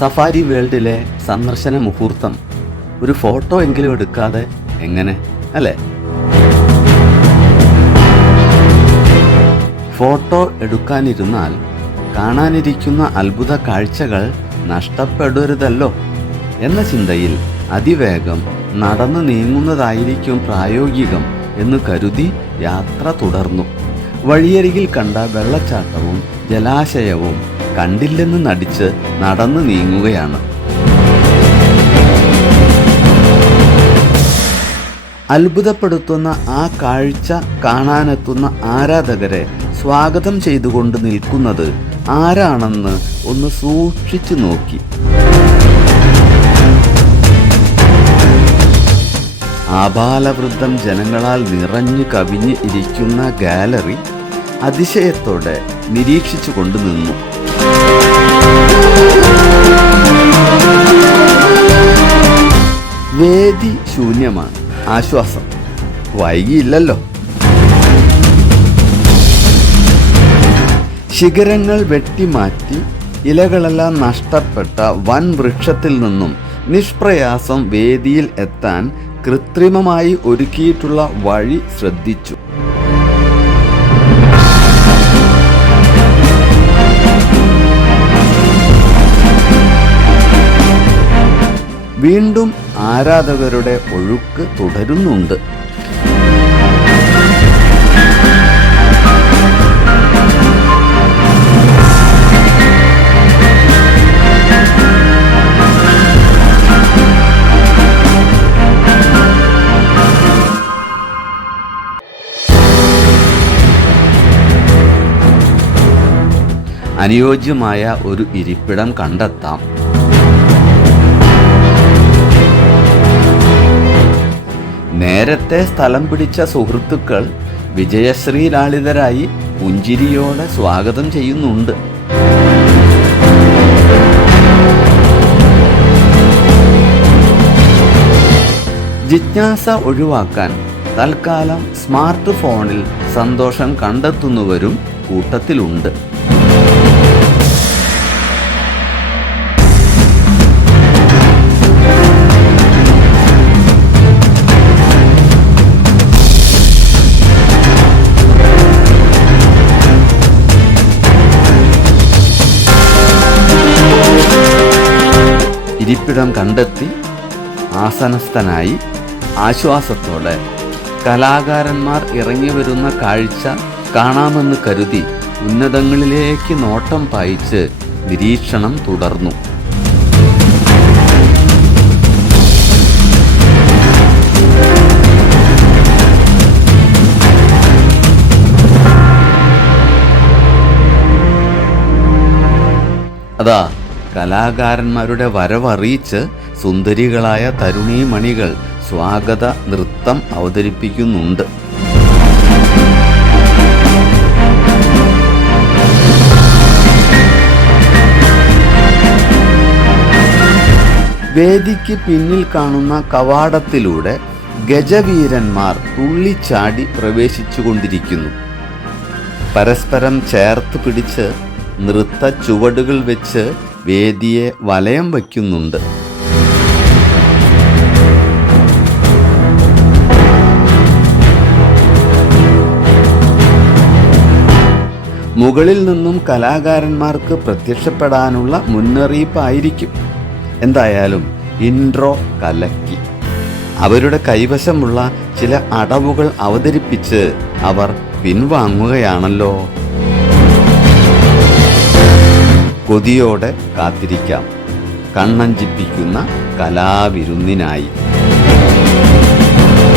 Safari വേൾഡിലെ സന്ദർശന മുഹൂർത്തം ഒരു ഫോട്ടോ എങ്കിലും എടുക്കാതെ എങ്ങനെ, അല്ലേ? ഫോട്ടോ എടുക്കാനിരുന്നാൽ കാണാനിരിക്കുന്ന അത്ഭുത കാഴ്ചകൾ നഷ്ടപ്പെടരുതല്ലോ എന്ന ചിന്തയിൽ അതിവേഗം നടന്നു നീങ്ങുന്നതായിരിക്കും പ്രായോഗികം എന്ന് കരുതി യാത്ര തുടർന്നു. വഴിയരികിൽ കണ്ട വെള്ളച്ചാട്ടവും ജലാശയവും കണ്ടില്ലെന്ന് നടിച്ച് നടന്നു നീങ്ങുകയാണ്. അത്ഭുതപ്പെടുത്തുന്ന ആ കാഴ്ച കാണാനെത്തുന്ന ആരാധകരെ സ്വാഗതം ചെയ്തുകൊണ്ട് നിൽക്കുന്നത് ആരാണെന്ന് ഒന്ന് സൂക്ഷിച്ചു നോക്കി. ആബാലവൃദ്ധം ജനങ്ങളാൽ നിറഞ്ഞു കവിഞ്ഞ് ഇരിക്കുന്ന ഗാലറി അതിശയത്തോടെ നിരീക്ഷിച്ചു കൊണ്ടു നിന്നു. വേദി ശൂന്യമാണ്. ആശ്വാസം, വൈകിയില്ലല്ലോ. ശിഖരങ്ങൾ വെട്ടിമാറ്റി ഇലകളെല്ലാം നഷ്ടപ്പെട്ട വൻ വൃക്ഷത്തിൽ നിന്നും നിഷ്പ്രയാസം വേദിയിൽ എത്താൻ കൃത്രിമമായി ഒരുക്കിയിട്ടുള്ള വഴി ശ്രദ്ധിച്ചു. വീണ്ടും ആരാധകരുടെ ഒഴുക്ക് തുടരുന്നുണ്ട്. അനുയോജ്യമായ ഒരു ഇരിപ്പിടം കണ്ടെത്താം. നേരത്തെ സ്ഥലം പിടിച്ച സുഹൃത്തുക്കൾ വിജയശ്രീലാളിതരായി പുഞ്ചിരിയോടെ സ്വാഗതം ചെയ്യുന്നുണ്ട്. ജിജ്ഞാസ ഒഴിവാക്കാൻ തൽക്കാലം സ്മാർട്ട് ഫോണിൽ സന്തോഷം കണ്ടെത്തുന്നവരും കൂട്ടത്തിലുണ്ട്. ഇരിപ്പിടം കണ്ടെത്തി ആസനസ്ഥനായി ആശ്വാസത്തോടെ കലാകാരന്മാർ ഇറങ്ങി വരുന്ന കാഴ്ച കാണാമെന്ന് കരുതി ഉന്നതങ്ങളിലേക്ക് നോട്ടം പായിച്ച് നിരീക്ഷണം തുടർന്നു. അതാ കലാകാരന്മാരുടെ വരവറിയിച്ച് സുന്ദരികളായ തരുണീമണികൾ സ്വാഗത നൃത്തം അവതരിപ്പിക്കുന്നുണ്ട്. വേദിക്ക് പിന്നിൽ കാണുന്ന കവാടത്തിലൂടെ ഗജവീരന്മാർ തുള്ളിച്ചാടി പ്രവേശിച്ചുകൊണ്ടിരിക്കുന്നു. പരസ്പരം ചേർത്ത് പിടിച്ച് നൃത്ത ചുവടുകൾ വെച്ച് വേദിയെ വലയം വയ്ക്കുന്നുണ്ട്. മുകളിൽ നിന്നും കലാകാരന്മാർക്ക് പ്രത്യക്ഷപ്പെടാനുള്ള മുന്നറിയിപ്പായിരിക്കും. എന്തായാലും ഇൻട്രോ കലക്കി. അവരുടെ കൈവശമുള്ള ചില അടവുകൾ അവതരിപ്പിച്ച് അവർ പിൻവാങ്ങുകയാണല്ലോ. കൊതിയോടെ കാത്തിരിക്കാം കണ്ണഞ്ചിപ്പിക്കുന്ന കലാവിരുന്നിനായി.